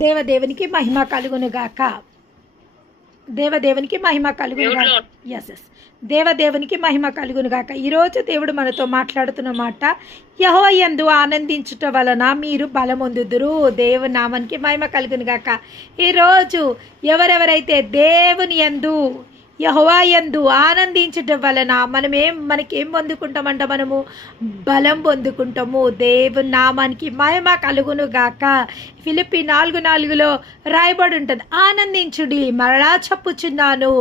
దేవదేవునికి మహిమ కలుగునుగాక. దేవదేవునికి మహిమ కలుగునుగాక. ఎస్ దేవదేవునికి మహిమ కలుగునుగాక. ఈరోజు దేవుడు మనతో మాట్లాడుతున్న మాట, యెహోవా యందు ఆనందించుట వలన మీరు బలమొందుదురు. దేవుని నామానికి మహిమ కలుగునుగాక. ఈరోజు ఎవరెవరైతే దేవుని యందు యెహోవా యందు ఆనందించటం వలన మనకేం పొందుకుంటామంట? మనము బలం పొందుకుంటాము. దేవుని నామానికి మహిమ కలుగునుగాక. ఫిలిప్పి 4:4 రాయబడి ఉంటుంది, ఆనందించుడి, మరలా చెప్పుచున్నాను,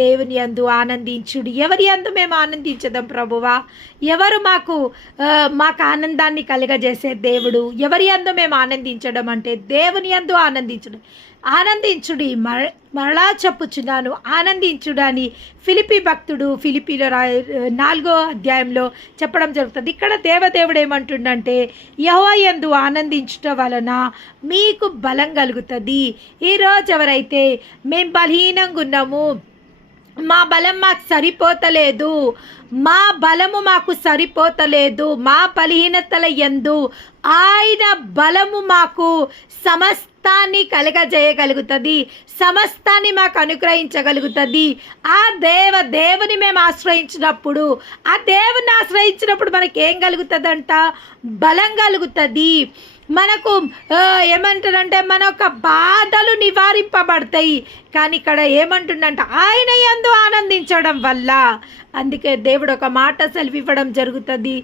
దేవుని యందు ఆనందించుడి. ఎవరి యందు మేము ఆనందించదాం ప్రభువా? ఎవరు మాకు ఆనందాన్ని కలుగజేసే దేవుడు? ఎవరి యందు మేము ఆనందించడం అంటే దేవుని యందు ఆనందించుడి, మరలా చెప్పుచున్నాను, ఆనందించుడని ఫిలిప్పి భక్తుడు ఫిలిప్పీలో 4వ అధ్యాయంలో చెప్పడం జరుగుతుంది. ఇక్కడ దేవదేవుడు ఏమంటుండంటే, యెహోవా యందు ఆనందించుట వలన మీకు బలం కలుగుతుంది. ఈరోజు ఎవరైతే మేము బలహీనంగా ఉన్నాము, మా బలం మాకు సరిపోతలేదు, మా బలము మాకు సరిపోతలేదు, మా బలహీనతల యందు ఆయన బలము మాకు సమస్తాన్ని కలగజేయగలుగుతుంది, సమస్తాన్ని మాకు అనుగ్రహించగలుగుతుంది. ఆ దేవుని మేము ఆశ్రయించినప్పుడు, ఆ దేవుని ఆశ్రయించినప్పుడు మనకేం కలుగుతుందంట? బలం కలుగుతుంది. మనకు ఏమంటారంటే మన యొక్క బాధలు నివారింపబడతాయి. కానీ ఇక్కడ ఏమంటుందంట, ఆయన యందు ఆనందించడం వల్ల. అందుకే దేవుడు ఒక మాట సెలవివ్వడం జరుగుతుంది,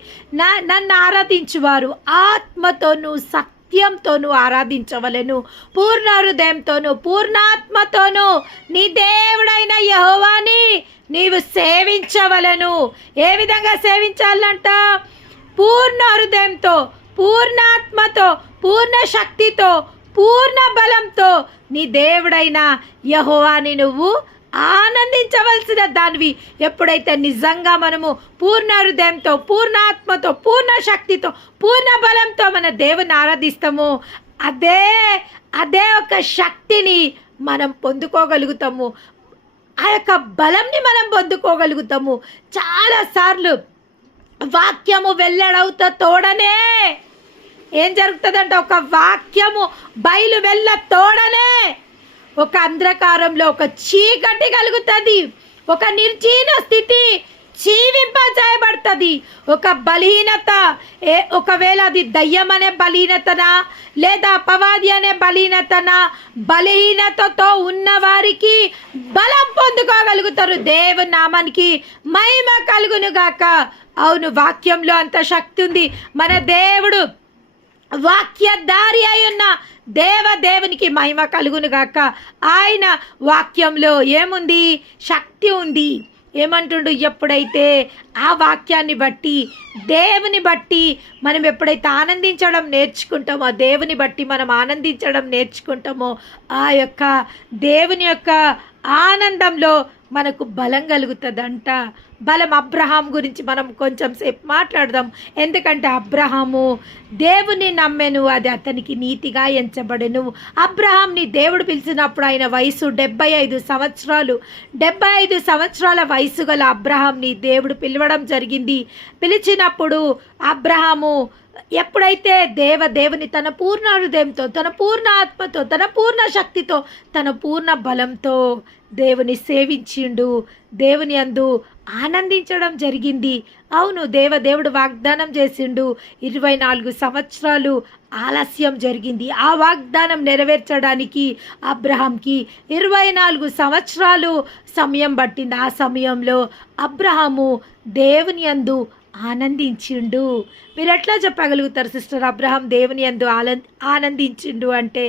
నన్ను ఆరాధించువారు ఆత్మతోనూ సత్యంతోనూ ఆరాధించవలెను, పూర్ణ హృదయంతోనూ పూర్ణాత్మతోనూ నీ దేవుడైన యెహోవాని నీవు సేవించవలెను. ఏ విధంగా సేవించాలంట? పూర్ణ హృదయంతో, పూర్ణాత్మతో, పూర్ణ శక్తితో, పూర్ణ బలంతో నీ దేవుడైన యెహోవాని నువ్వు ఆనందించవలసిన దానివి. ఎప్పుడైతే నిజంగా మనము పూర్ణ హృదయంతో, పూర్ణాత్మతో, పూర్ణ శక్తితో, పూర్ణ బలంతో మన దేవుని ఆరాధిస్తామో అదే ఒక శక్తిని మనం పొందుకోగలుగుతాము, ఆ యొక్క బలంని మనం పొందుకోగలుగుతాము. చాలాసార్లు వాక్యము వెల్లడవుతా తోడనే ఏం జరుగుతుందంటే, ఒక వాక్యము బయలు వెళ్ళ తోడనే ఒక అంధకారంలో ఒక చీకటి కలుగుతుంది, ఒక నిర్జీన స్థితి జీవింపజేయబడుతుంది. ఒక బలహీనత, ఒకవేళ అది దయ్యం అనే బలహీనతనా, లేదా అపవాది అనే బలహీనతనా, బలహీనతతో ఉన్నవారికి బలం పొందుకోగలుగుతారు. దేవుని నామానికి మహిమ కలుగునుగాక. అవును, వాక్యంలో అంత శక్తి ఉంది. మన దేవుడు వాక్యధారి అయి ఉన్న దేవునికి మహిమ కలుగునుగాక. ఆయన వాక్యంలో ఏముంది? శక్తి ఉంది. ఏమంటుండు? ఎప్పుడైతే ఆ వాక్యాన్ని బట్టి, దేవుని బట్టి మనం ఎప్పుడైతే ఆనందించడం నేర్చుకుంటామో, దేవుని బట్టి మనం ఆనందించడం నేర్చుకుంటామో, ఆ యొక్క దేవుని యొక్క ఆనందంలో మనకు బలం కలుగుతుందంట. బలం. అబ్రహాం గురించి మనం కొంచెం సేపు మాట్లాడదాం. ఎందుకంటే అబ్రహాము దేవుని నమ్మెను, అది అతనికి నీతిగా ఎంచబడెను. అబ్రహాంని దేవుడు పిలిచినప్పుడు ఆయన వయసు 75 సంవత్సరాలు. 75 సంవత్సరాల వయసు గల అబ్రహాంని దేవుడు పిలవడం జరిగింది. పిలిచినప్పుడు అబ్రహాము ఎప్పుడైతే దేవుని తన పూర్ణ హృదయంతో, తన పూర్ణ ఆత్మతో, తన పూర్ణ శక్తితో, తన పూర్ణ బలంతో దేవుని సేవించిండు, దేవుని యందు ఆనందించడం జరిగింది. అవును, దేవుడు వాగ్దానం చేసిండు. 24 సంవత్సరాలు ఆలస్యం జరిగింది. ఆ వాగ్దానం నెరవేర్చడానికి అబ్రహాంకి 24 సంవత్సరాలు సమయం పట్టింది. ఆ సమయంలో అబ్రహాము దేవుని యందు ఆనందించిండు. మీరు ఎట్లా చెప్పగలుగుతారు సిస్టర్, అబ్రహాం దేవుని యందు ఆనందించిండు అంటే?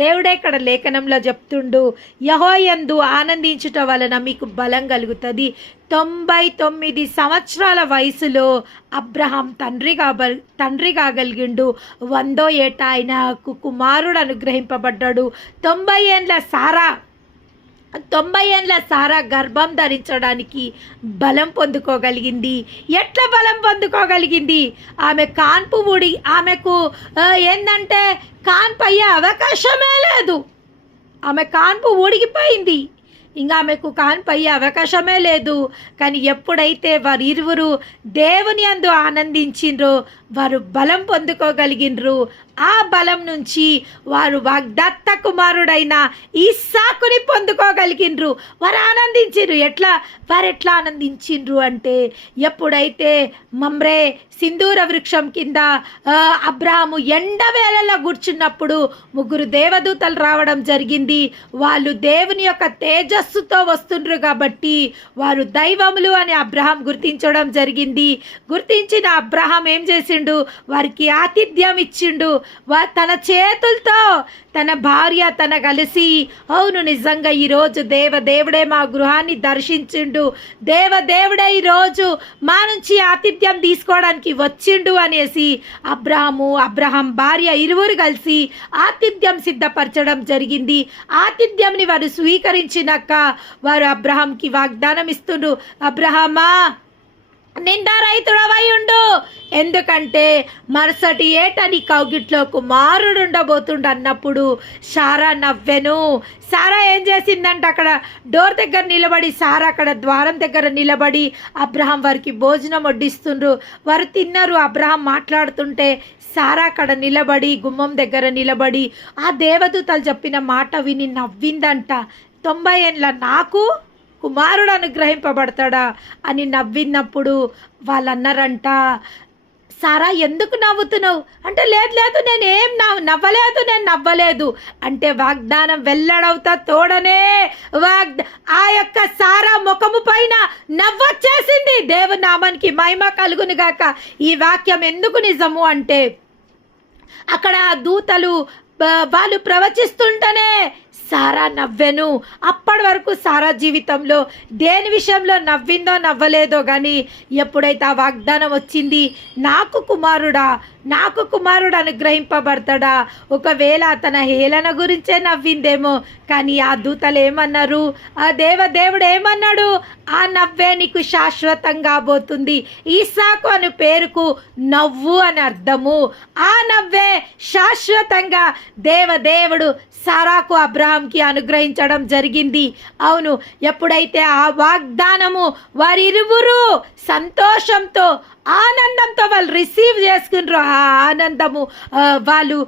దేవుడే ఇక్కడ లేఖనంలో చెప్తుండు, యెహోవా యందు ఆనందించుట వలన మీకు బలం కలుగుతుంది. 99 సంవత్సరాల వయసులో అబ్రహాం తండ్రి కాగలిగిండు. 100వ ఏట ఆయనకు కుమారుడు అనుగ్రహింపబడ్డాడు. 90 ఏళ్ళ సారా గర్భం ధరించడానికి బలం పొందుకోగలిగింది. ఎట్లా బలం పొందుకోగలిగింది? ఆమె కాన్పు ఊడి, ఆమెకు ఏంటంటే కాన్పు అయ్యే అవకాశమే లేదు. ఆమె కాన్పు ఊడిగిపోయింది. ఇంకా ఆమెకు కాన్పయ్యే అవకాశమే లేదు. కానీ ఎప్పుడైతే వారిరువురు దేవుని యందు ఆనందించిండ్రో వారు బలం పొందుకోగలిగినరు. ఆ బలం నుంచి వారు వాగ్దత్త కుమారుడైన ఇస్సాకుని పొందుకోగలిగిండ్రు. వారు ఆనందించిండ్రు. వారు ఎట్లా ఆనందించిండ్రు అంటే, ఎప్పుడైతే మమ్రే సింధూర వృక్షం కింద అబ్రాహాము ఎండవేళలో కూర్చున్నప్పుడు 3 దేవదూతలు రావడం జరిగింది. వాళ్ళు దేవుని యొక్క తేజస్సుతో వస్తుండ్రు కాబట్టి వారు దైవములు అని అబ్రహాం గుర్తించడం జరిగింది. గుర్తించిన అబ్రహాం ఏం చేసిండు? వారికి ఆతిథ్యం ఇచ్చిండు. తన చేతులతో తన భార్య తన కలిసి, అవును నిజంగా ఈరోజు దేవుడే మా గృహాన్ని దర్శించిండు, దేవుడే ఈరోజు మా నుంచి ఆతిథ్యం తీసుకోవడానికి వచ్చిండు అనేసి అబ్రహాం భార్య ఇరువురు కలిసి ఆతిథ్యం సిద్ధపరచడం జరిగింది. ఆతిథ్యంని వారు స్వీకరించినాక వారు అబ్రహాంకి వాగ్దానం ఇస్తుండ్రు, అబ్రహామా నిందారహితుడవై ఉండు, ఎందుకంటే మరుసటి ఏట నీ కౌగిట్లో కుమారుడు ఉండబోతుండు అన్నప్పుడు సారా నవ్వెను. సారా ఏం చేసిందంటే అక్కడ డోర్ దగ్గర నిలబడి, సారా అక్కడ ద్వారం దగ్గర నిలబడి అబ్రహాం వారికి భోజనం వడ్డిస్తుండ్రు. వారు తిన్నారు. అబ్రహాం మాట్లాడుతుంటే సారా అక్కడ నిలబడి గుమ్మం దగ్గర నిలబడి ఆ దేవదూతలు చెప్పిన మాట విని నవ్విందంట. 90 ఏండ్ల నాకు కుమారుడు అనుగ్రహింపబడతాడా అని నవ్వినప్పుడు వాళ్ళు అన్నారంట, సారా ఎందుకు నవ్వుతున్నావు అంటే, లేదు నేనేం నవ్వలేదు అంటే వాగ్దానం వెల్లడవుతా తోడనే ఆ యొక్క సారా ముఖము పైన నవ్వొచ్చేసింది. దేవుని నామానికి మహిమ కలుగును గాక. ఈ వాక్యం ఎందుకు నిజము అంటే, అక్కడ దూతలు వాళ్ళు ప్రవచిస్తుంటేనే సారా నవ్వెను. అప్పటి వరకు సారా జీవితంలో దేని విషయంలో నవ్విందో నవ్వలేదో కానీ ఎప్పుడైతే ఆ వాగ్దానం వచ్చింది, నాకు కుమారుడు అనుగ్రహింపబడతాడా, ఒకవేళ తన హేళన గురించే నవ్విందేమో కానీ ఆ దూతలు ఏమన్నారు, ఆ దేవుడు ఏమన్నాడు, ఆ నవ్వే నీకు శాశ్వతంగా పోతుంది. ఇస్సాకు అను పేరుకు నవ్వు అని అర్థము. ఆ నవ్వే శాశ్వతంగా దేవుడు సారాకు అబ్రహాంకి అనుగ్రహించడం జరిగింది. అవును, ఎప్పుడైతే ఆ వాగ్దానము వారిరువురు సంతోషంతో ఆనందంతో వాళ్ళు రిసీవ్ చేసుకున్నారు, ఆ ఆనందము వాళ్ళు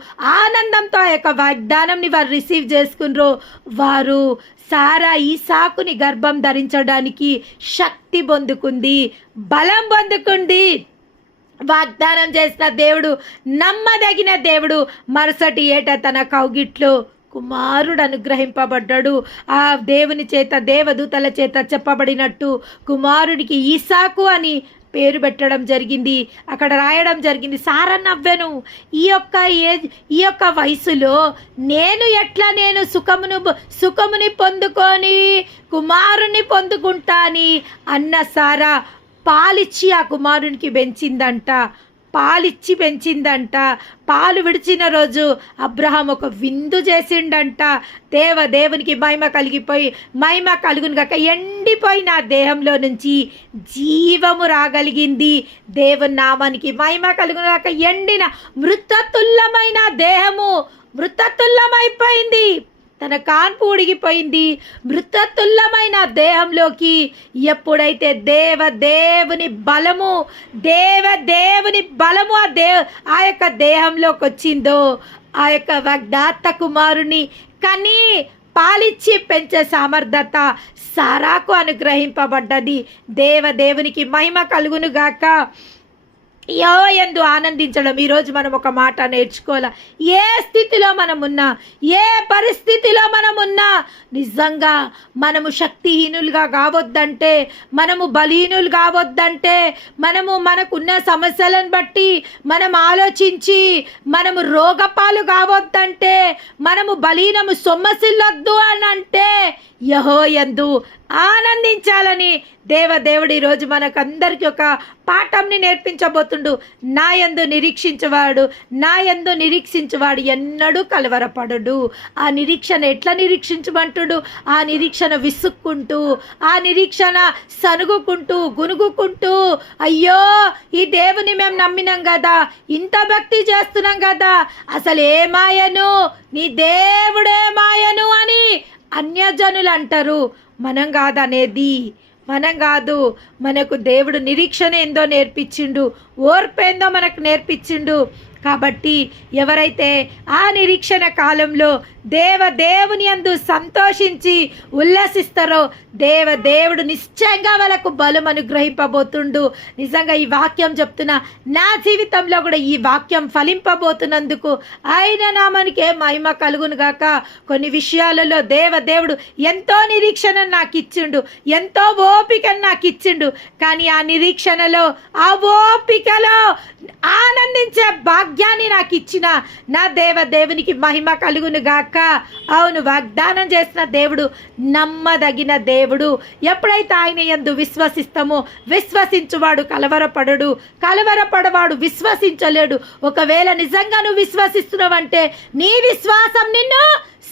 ఆనందంతో ఆ యొక్క వాగ్దానంని వారు రిసీవ్ చేసుకున్నారు. వారు సారా ఇస్సాకుని గర్భం ధరించడానికి శక్తి పొందుకుంది, బలం పొందుకుంది. వాగ్దానం చేసిన దేవుడు నమ్మదగిన దేవుడు. మరుసటి ఏట తన కౌగిట్లో కుమారుడు అనుగ్రహింపబడ్డాడు. ఆ దేవుని చేత దేవదూతల చేత చెప్పబడినట్టు కుమారుడికి ఇస్సాకు అని పేరు పెట్టడం జరిగింది. అక్కడ రాయడం జరిగింది, సారా నవ్వెను. ఈ యొక్క వయసులో నేను సుఖముని పొందుకొని కుమారుని పొందుకుంటాని అన్న సారా పాలిచ్చి ఆ కుమారునికి పెంచిందంట. పాలు విడిచిన రోజు అబ్రహాం ఒక విందు చేసిండంట. దేవునికి మహిమ కలుగును గాక. ఎండిపోయిన దేహంలో నుంచి జీవము రాగలిగింది. దేవుని నామానికి మహిమ కలుగును గాక. ఎండిన మృతతుల్యమైన దేహము మృతతుల్యమైపోయింది. తన కాన్పు ఉడిగిపోయింది. మృతతుల్యమైన దేహంలోకి ఎప్పుడైతే దేవుని బలము ఆ యొక్క దేహంలోకి వచ్చిందో, ఆ యొక్క వాగ్దాత్త కుమారుని కని పాలిచ్చి పెంచే సామర్థ్యత సారాకు అనుగ్రహింపబడ్డది. దేవునికి మహిమ కలుగును గాక. యందు ఆనందించడం. ఈరోజు మనం ఒక మాట నేర్చుకోవాలి. ఏ స్థితిలో మనమున్నా, ఏ పరిస్థితిలో మనమున్నా, నిజంగా మనము శక్తిహీనులుగా కావద్దంటే, మనము బలహీనులు కావద్దంటే, మనకున్న సమస్యలను బట్టి మనం ఆలోచించి మనము రోగపాలు కావద్దంటే, మనము బలహీనము సొమ్మసిల్లొద్దు అని అంటే యెహోవాయందు ఆనందించాలని దేవుడు ఈరోజు మనకందరికీ ఒక పాఠంని నేర్పించబోతుండు. నా యందు నిరీక్షించువాడు ఎన్నడూ కలవరపడడు. ఆ నిరీక్షణ ఎట్లా నిరీక్షించమంటుడు? ఆ నిరీక్షణ విసుక్కుంటూ, ఆ నిరీక్షణ సనుగుకుంటూ, గునుగుకుంటూ, అయ్యో ఈ దేవుని మేము నమ్మినాం కదా, ఇంత భక్తి చేస్తున్నాం కదా, అసలు ఏమాయను, నీ దేవుడే మాయను అని అన్యజనులు అంటారు. మనం కాదు. మనకు దేవుడు నిరీక్షణ ఏందో నేర్పించిండు, ఓర్పు ఏందో మనకు నేర్పించిండు. కాబట్టి ఎవరైతే ఆ నిరీక్షణ కాలంలో దేవుని యందు సంతోషించి ఉల్లసిస్తారో దేవుడు నిశ్చయంగా వాళ్ళకు బలం అనుగ్రహింపబోతుండు. నిజంగా ఈ వాక్యం చెప్తున్నా, నా జీవితంలో కూడా ఈ వాక్యం ఫలింపబోతున్నందుకు ఆయన నామానికే మహిమ కలుగును గాక. కొన్ని విషయాలలో దేవుడు ఎంతో నిరీక్షణ నాకు ఇచ్చిండు, ఎంతో ఓపికను నాకు ఇచ్చిండు. కానీ ఆ నిరీక్షణలో, ఆ ఓపికలో ఆనందించే భాగ్యాన్ని నాకు ఇచ్చిన నా దేవునికి మహిమ కలుగును గాక. అవును, వాగ్దానం చేసిన దేవుడు నమ్మదగిన దేవుడు. ఎప్పుడైతే ఆయన యందు విశ్వసిస్తామో, విశ్వసించువాడు కలవరపడవాడు విశ్వసించలేడు. ఒకవేళ నిజంగా నువ్వు విశ్వసిస్తున్నావంటే నీ విశ్వాసం నిన్ను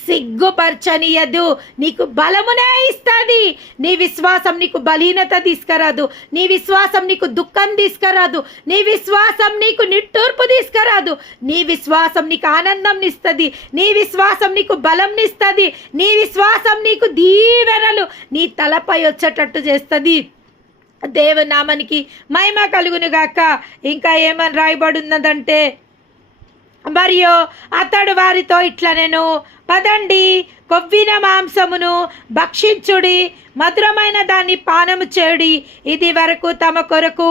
సిగ్గుపరచనీయదు, నీకు బలమునే ఇస్తుంది. నీ విశ్వాసం నీకు బలహీనత తీసుకురాదు, నీ విశ్వాసం నీకు దుఃఖం తీసుకురాదు, నీ విశ్వాసం నీకు నిట్టూర్పు తీసుకురాదు. నీ విశ్వాసం నీకు ఆనందం ఇస్తుంది, నీ విశ్వాసం నీకు బలం ఇస్తుంది, నీ విశ్వాసం నీకు దీవెనలు నీ తలపై వచ్చేటట్టు చేస్తుంది. దేవుని నామానికి మహిమ కలుగును గాక. ఇంకా ఏమని రాయబడి ఉన్నదంటే, మరియు అతడు వారితో ఇట్లా, నేను పదండి, కొవ్విన మాంసమును భక్షించుడి, మధురమైన దాన్ని పానము చేయుడి, ఇది వరకు తమ కొరకు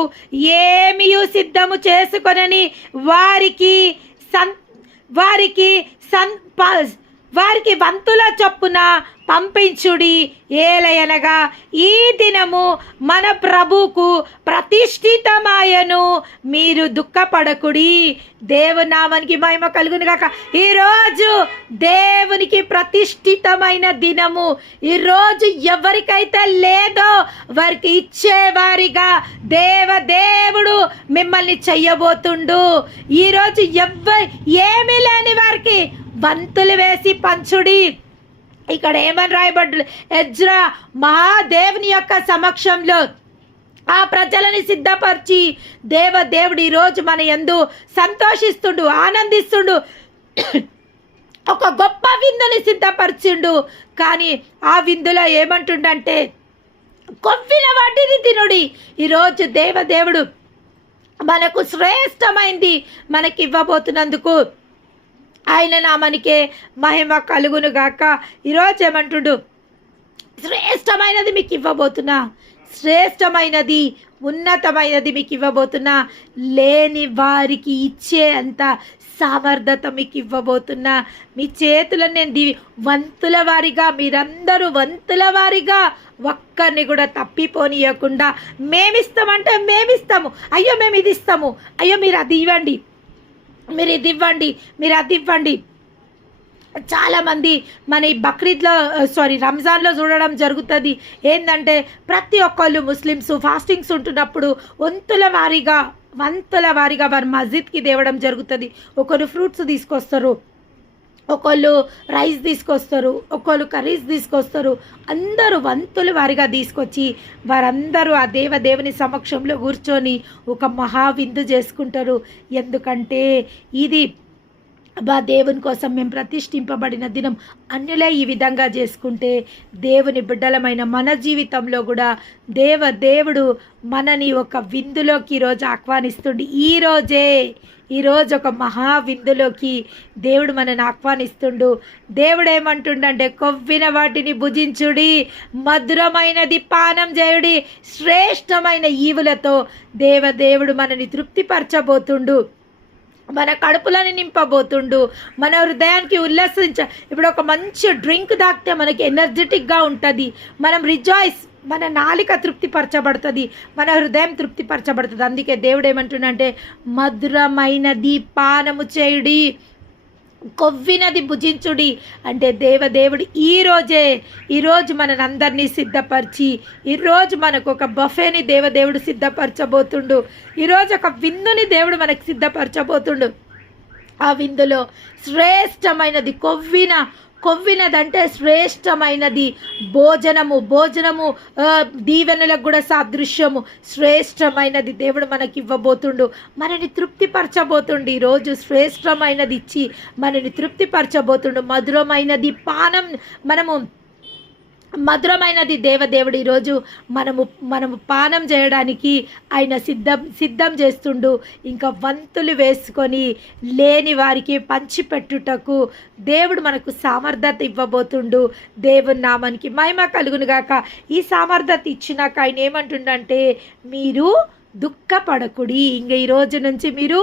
ఏమియు సిద్ధము చేసుకొనని వారికి వంతుల చొప్పున పంపించుడి. ఏలయనగా ఈ దినము మన ప్రభుకు ప్రతిష్ఠితమాయను, మీరు దుఃఖపడకుడి. దేవుని నామానికి మహిమ కలుగును గాక. ఈరోజు దేవునికి ప్రతిష్ఠితమైన దినము. ఈరోజు ఎవరికైతే లేదో వారికి ఇచ్చేవారిగా దేవుడు మిమ్మల్ని చెయ్యబోతుండు. ఈరోజు ఏమీ లేని వారికి వంతులు వేసి పంచుడి. ఇక్కడ ఏమని రాయబడ్డ, ఎజ్రా మహాదేవుని యొక్క సమక్షంలో ఆ ప్రజలని సిద్ధపరిచి దేవుడు ఈరోజు మన యందు సంతోషిస్తుండు, ఆనందిస్తుండు, ఒక గొప్ప విందుని సిద్ధపరిచిండు. కానీ ఆ విందులో ఏమంటుండంటే, కొవ్విన వాటిని తినుడి. ఈరోజు దేవుడు మనకు శ్రేష్టమైంది మనకి ఇవ్వబోతున్నందుకు ఆయన నామానికే మహిమ కలుగును గాక. ఈరోజు ఏమంటుడు, శ్రేష్టమైనది మీకు ఇవ్వబోతున్నా, శ్రేష్టమైనది ఉన్నతమైనది మీకు ఇవ్వబోతున్నా, లేని వారికి ఇచ్చే అంత సామర్థ్యత మీకు ఇవ్వబోతున్నా. మీ చేతులను నేను వంతుల వారిగా, మీరందరూ వంతుల వారిగా ఒక్కరిని కూడా తప్పిపోనీయకుండా, మేమిస్తామంటే మేమిస్తాము, అయ్యో మేము ఇది ఇస్తాము, అయ్యో మీరు అది ఇవ్వండి, మీరు ఇది ఇవ్వండి, మీరు అది ఇవ్వండి. చాలామంది మన ఈ బక్రీద్లో రంజాన్లో చూడడం జరుగుతుంది. ఏంటంటే ప్రతి ఒక్కళ్ళు ముస్లిమ్స్ ఫాస్టింగ్స్ ఉంటున్నప్పుడు వంతుల వారీగా వారు మస్జిద్కి తేవడం జరుగుతుంది. ఒకరు ఫ్రూట్స్ తీసుకొస్తారు, ఒకళ్ళు రైస్ తీసుకొస్తారు, ఒకళ్ళు కర్రీస్ తీసుకొస్తారు. అందరూ వంతుల వారిగా తీసుకొచ్చి వారందరూ ఆ దేవుని సమక్షంలో కూర్చొని ఒక మహావిందు చేసుకుంటారు. ఎందుకంటే ఇది దేవుని కోసం మేము ప్రతిష్ఠింపబడిన దినం. అన్యులే ఈ విధంగా చేసుకుంటే దేవుని బిడ్డలమైన మన జీవితంలో కూడా దేవుడు మనని ఒక విందులోకి ఈరోజు ఆహ్వానిస్తుండి. ఈరోజు ఒక మహా విందులోకి దేవుడు మనని ఆహ్వానిస్తుండు. దేవుడు ఏమంటుండంటే, కొవ్విన వాటిని భుజించుడి, మధురమైనది పానం చేయుడి, శ్రేష్టమైన ఈవులతో దేవుడు మనని తృప్తిపరచబోతుండు, మన కడుపులని నింపబోతుండు, మన హృదయానికి ఇప్పుడు ఒక మంచి డ్రింక్ తాగితే మనకి ఎనర్జెటిక్గా ఉంటుంది, మనం రిజాయిస్, మన నాలిక తృప్తిపరచబడుతుంది, మన హృదయం తృప్తిపరచబడుతుంది. అందుకే దేవుడు ఏమంటుండంటే, మధురమైనది పానము చేయుడి, కొవ్వినది భుజించుడి. అంటే దేవుడు ఈరోజు మననందరినీ సిద్ధపరిచి, ఈరోజు మనకు ఒక బఫేని దేవుడు సిద్ధపరచబోతుండు. ఈరోజు ఒక విందుని దేవుడు మనకు సిద్ధపరచబోతుండు. ఆ విందులో శ్రేష్టమైనది కొవ్వినదంటే శ్రేష్టమైనది భోజనము దీవెనలకు కూడా సాదృశ్యము. శ్రేష్టమైనది దేవుడు మనకి ఇవ్వబోతుండు, మనని తృప్తిపరచబోతుండు. ఈరోజు శ్రేష్టమైనది ఇచ్చి మనని తృప్తిపరచబోతుండు. మధురమైనది పానం మనము మధురమైనది దేవదేవుడు ఈరోజు మనము పానం చేయడానికి ఆయన సిద్ధం చేస్తుండు. ఇంకా వంతులు వేసుకొని లేని వారికి పంచిపెట్టుటకు దేవుడు మనకు సామర్థ్యత ఇవ్వబోతుండు. దేవుని నామానికి మహిమ కలుగును గాక. ఈ సామర్థ్యత ఇచ్చినాక ఆయన ఏమంటుండంటే, మీరు దుఃఖపడకుడి. ఇంక ఈ రోజు నుంచి మీరు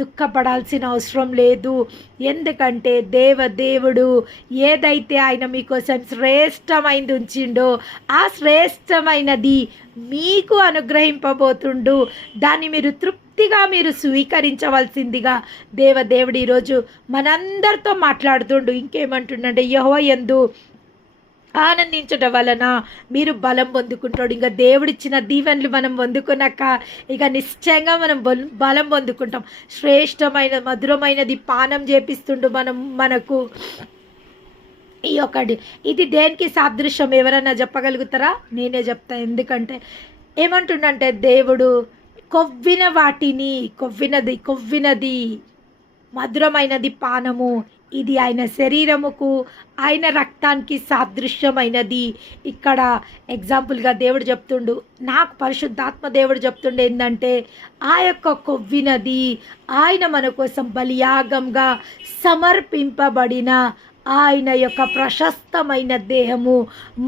దుఃఖపడాల్సిన అవసరం లేదు. ఎందుకంటే దేవుడు ఏదైతే ఆయన మీకోసం శ్రేష్టమైనది ఉంచిండో ఆ శ్రేష్టమైనది మీకు అనుగ్రహింపబోతుండు. దాన్ని మీరు తృప్తిగా మీరు స్వీకరించవలసిందిగా దేవుడు ఈరోజు మనందరితో మాట్లాడుతుండు. ఇంకేమంటుండంటే, యెహోవా యందు ఆనందించడం వలన మీరు బలం పొందుకుంటాడు. ఇంకా దేవుడిచ్చిన దీవెనలు మనం పొందుకున్నాక ఇక నిశ్చయంగా మనం బలం పొందుకుంటాం. శ్రేష్టమైన మధురమైనది పానం చేపిస్తుండు మనకు ఈ ఒకటి. ఇది దేనికి సాదృశ్యం ఎవరన్నా చెప్పగలుగుతారా? నేనే చెప్తా. ఎందుకంటే ఏమంటుండంటే, దేవుడు కొవ్వినది మధురమైనది పానము, ఇది ఆయన శరీరముకు ఆయన రక్తానికి సాదృశ్యమైనది. ఇక్కడ ఎగ్జాంపుల్గా దేవుడు చెప్తుండు, నాకు పరిశుద్ధాత్మ దేవుడు చెప్తుండే ఏంటంటే, ఆ యొక్క కొవ్వినది ఆయన మన కోసం బలియాగంగా సమర్పింపబడిన ఆయన యొక్క ప్రశస్తమైన దేహము,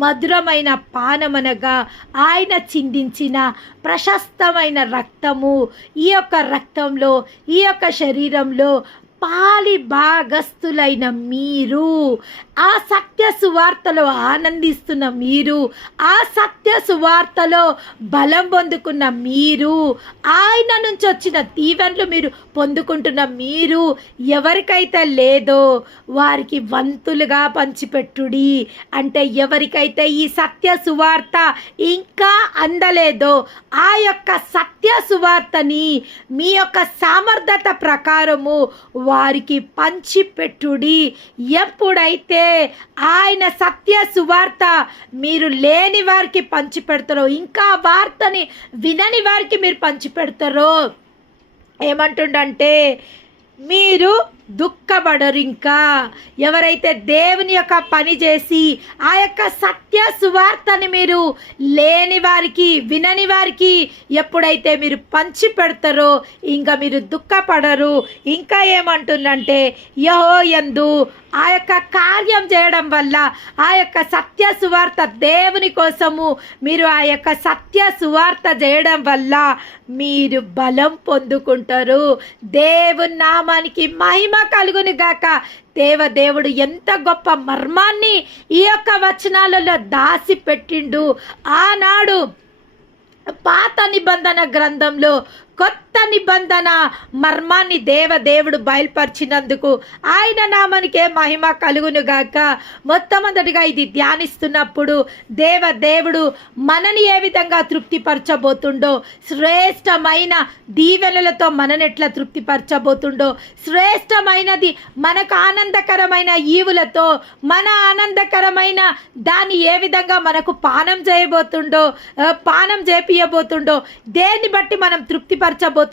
మధురమైన పానమనగా ఆయన చిందించిన ప్రశస్తమైన రక్తము. ఈ యొక్క రక్తంలో, ఈ యొక్క శరీరంలో పాలి భాగస్థులైన మీరు, ఆ సత్య సువార్తలో ఆనందిస్తున్న మీరు, ఆ సత్య సువార్తలో బలం పొందుకున్న మీరు, ఆయన నుంచి వచ్చిన దీవెనలు మీరు పొందుకుంటున్న మీరు, ఎవరికైతే లేదో వారికి వంతులుగా పంచిపెట్టుడి. అంటే ఎవరికైతే ఈ సత్య సువార్త ఇంకా అందలేదో ఆ యొక్క సత్య సువార్తని మీ యొక్క సామర్థ్యత ప్రకారము వారికి పంచిపెట్టుడి. ఎప్పుడైతే ఆయన సత్య సువార్త మీరు లేని వారికి పంచిపెడతారో, ఇంకా వార్తని వినని వారికి మీరు పంచిపెడతారో, ఏమంటుండంటే, మీరు దుఃఖపడరు. ఇంకా ఎవరైతే దేవుని యొక్క పని చేసి ఆ యొక్క సత్య సువార్తని మీరు లేని వారికి వినని వారికి ఎప్పుడైతే మీరు పంచి పెడతారో ఇంకా మీరు దుఃఖపడరు. ఇంకా ఏమంటుందంటే, యెహోవా యందు ఆ యొక్క కార్యం చేయడం వల్ల, ఆ యొక్క సత్య సువార్త దేవుని కోసము మీరు ఆ యొక్క సత్య సువార్త చేయడం వల్ల మీరు బలం పొందుకుంటారు. దేవుని నామానికి మహిమ కలుగును గాక. దేవుడు ఎంత గొప్ప మర్మాన్ని ఈ యొక్క వచనాలలో దాసి పెట్టిండు. ఆనాడు పాత నిబంధన గ్రంథంలో కొత్త నిబంధన మర్మాన్ని దేవుడు బయలుపరిచినందుకు ఆయన నామానికే మహిమ కలుగును గాక. మొట్టమొదటిగా ఇది ధ్యానిస్తున్నప్పుడు దేవుడు మనని ఏ విధంగా తృప్తిపరచబోతుండో, శ్రేష్టమైన దీవెనలతో మనని ఎట్లా తృప్తిపరచబోతుండో, శ్రేష్టమైనది మనకు ఆనందకరమైన ఈవులతో మన ఆనందకరమైన దాన్ని ఏ విధంగా మనకు పానం చేపియబోతుండో, దేన్ని బట్టి మనం తృప్తిపరచబోతున్నామో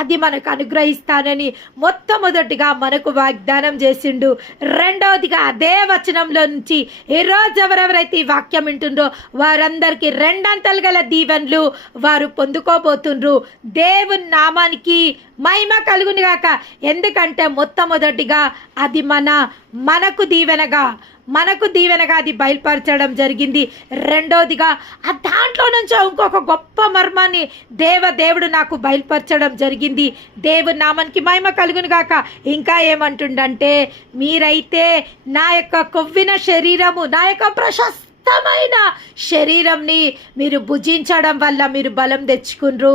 అది మనకు అనుగ్రహిస్తానని మొట్టమొదటిగా మనకు వాగ్దానం చేసిండు. రెండవదిగా అదే వచనంలో నుంచి ఈరోజు ఎవరెవరైతే ఈ వాక్యం వింటుండ్రో వారందరికీ రెండంతలు గల దీవెనలు వారు పొందుకోబోతుండ్రు. దేవుని నామానికి మహిమ కలుగును గాక. ఎందుకంటే మొట్టమొదటిగా అది మనకు దీవెనగా అది బయలుపరచడం జరిగింది. రెండోదిగా ఆ దాంట్లో నుంచి ఇంకొక గొప్ప మర్మాన్ని దేవుడు నాకు బయలుపరచడం జరిగింది. దేవుని నామానికి మహిమ కలుగును గాక. ఇంకా ఏమంటుండంటే, మీరైతే నా యొక్క కొవ్విన శరీరము, నా యొక్క ప్రశస్తమైన శరీరంని మీరు భుజించడం వల్ల మీరు బలం తెచ్చుకుండ్రు.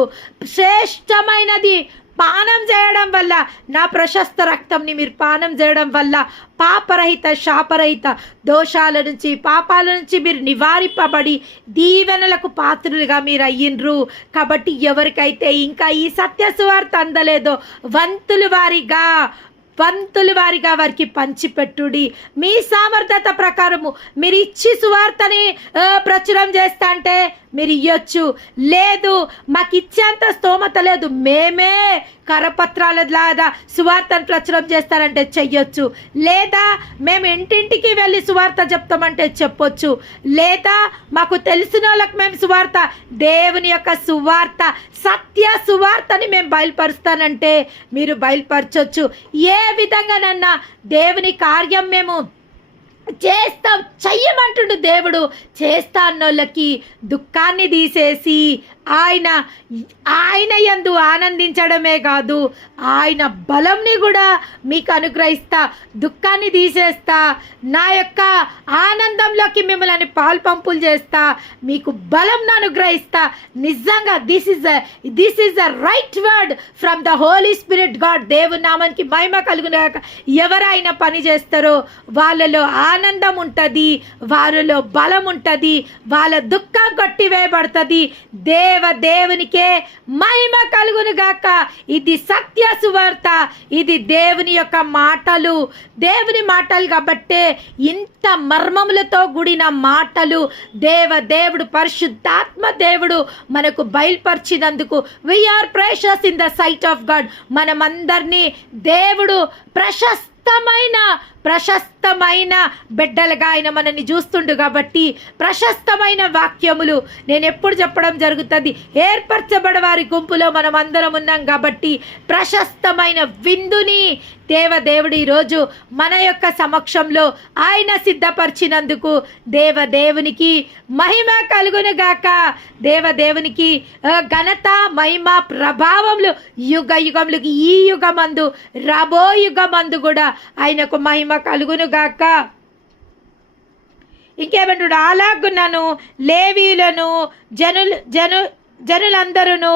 శ్రేష్టమైనది పానం చేయడం వల్ల, నా ప్రశస్త రక్తంని మీరు పానం చేయడం వల్ల పాపరహిత శాపరహిత దోషాల నుంచి పాపాల నుంచి మీరు నివారింపబడి దీవెనలకు పాత్రులుగా మీరు అయ్యిండ్రు. కాబట్టి ఎవరికైతే ఇంకా ఈ సత్య సువార్త అందలేదో వంతులు వారిగా వారికి పంచిపెట్టుడి. మీ సామర్థ్యత ప్రకారము మీరు ఇచ్చి సువార్తని ప్రచురం చేస్తా అంటే మీరు ఇవ్వచ్చు. లేదు మాకు ఇచ్చేంత స్తోమత లేదు, మేమే కరపత్రాల ద్వారా సువార్తను ప్రచురం చేస్తారంటే చెయ్యొచ్చు. లేదా మేము ఇంటింటికి వెళ్ళి సువార్త చెప్తామంటే చెప్పొచ్చు. లేదా మాకు తెలిసిన వాళ్ళకి మేము సువార్త, దేవుని యొక్క సువార్త, సత్య సువార్తని మేము బయలుపరుస్తానంటే మీరు బయలుపరచొచ్చు. ఏ విధంగానన్నా దేవుని కార్యం మేము చేస్తాం, చెయ్యమంటుండు దేవుడు. చేస్తా అన్నోళ్ళకి దుఃఖాన్ని తీసేసి ఆయన యందు ఆనందించడమే కాదు, ఆయన బలంని కూడా మీకు అనుగ్రహిస్తా, దుఃఖాన్ని తీసేస్తా, నా యొక్క ఆనందంలోకి మిమ్మల్ని పాల్పంపులు చేస్తా, మీకు బలంను అనుగ్రహిస్తా. నిజంగా this is the right word from the holy spirit god. దేవుని నామానికి మహిమ కలుగునాక. ఎవరైనా పని చేస్తారో వాళ్ళలో ఆనందం ఉంటుంది, వారిలో బలం ఉంటుంది, వాళ్ళ దుఃఖం కొట్టివేయబడుతుంది. దేవునికే మహిమ కలుగును గాక. ఇది సత్య సువార్త, ఇది దేవుని యొక్క మాటలు, దేవుని మాటలు కాబట్టే ఇంత మర్మములతో కూడిన మాటలు దేవుడు పరిశుద్ధాత్మ దేవుడు మనకు బయలుపరిచినందుకు we are precious in the sight of God. మనమందరినీ దేవుడు ప్రశస్తమైన బిడ్డలుగా ఆయన మనల్ని చూస్తుండు కాబట్టి ప్రశస్తమైన వాక్యములు నేను ఎప్పుడు చెప్పడం జరుగుతుంది. ఏర్పరచబడ వారి గుంపులో మనం అందరం ఉన్నాం కాబట్టి ప్రశస్తమైన విందుని దేవుడు ఈరోజు మన యొక్క సమక్షంలో ఆయన సిద్ధపరిచినందుకు దేవునికి మహిమ కలుగును గాక. దేవునికి ఘనత మహిమ ప్రభావములు యుగ యుగములకి, ఈ యుగమందు రాబో యుగమందు కూడా ఆయనకు మహిమ కలుగును గాక. ఇంకేమంటాడు? అలాగున్నాను లేవీలను జనులందరూ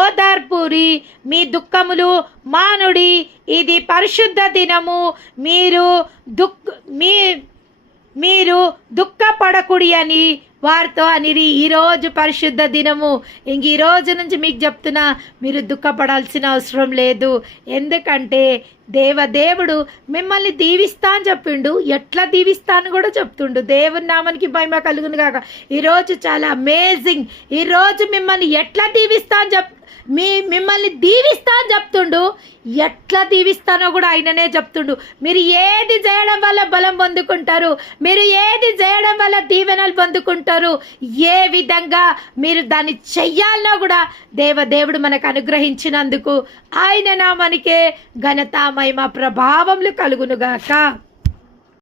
ఓదార్పురి, మీ దుఃఖములు మానుడి, ఇది పరిశుద్ధ దినము, మీరు దుఃఖపడకుడి అని వారితో అనిరి. ఈరోజు పరిశుద్ధ దినము. ఈ రోజు నుంచి మీకు చెప్తున్నా, మీరు దుఃఖపడాల్సిన అవసరం లేదు. ఎందుకంటే దేవుడు మిమ్మల్ని దీవిస్తా అని చెప్పిండు, ఎట్లా దీవిస్తాను కూడా చెప్తుండు. దేవుని నామానికి మహిమ కలుగును గాక. ఈరోజు చాలా అమేజింగ్. ఈరోజు మిమ్మల్ని ఎట్లా దీవిస్తా అని మిమ్మల్ని దీవిస్తా అని చెప్తుండు, ఎట్లా దీవిస్తానో కూడా ఆయననే చెప్తుండు. మీరు ఏది చేయడం వల్ల బలం పొందుకుంటారు, మీరు ఏది చేయడం వల్ల దీవెనలు పొందుకుంటారు, ఏ విధంగా మీరు దాన్ని చెయ్యాలనో కూడా దేవుడు మనకు అనుగ్రహించినందుకు ఆయన నామానికే ఘనత మహిమ ప్రభావములు కలుగునుగాక.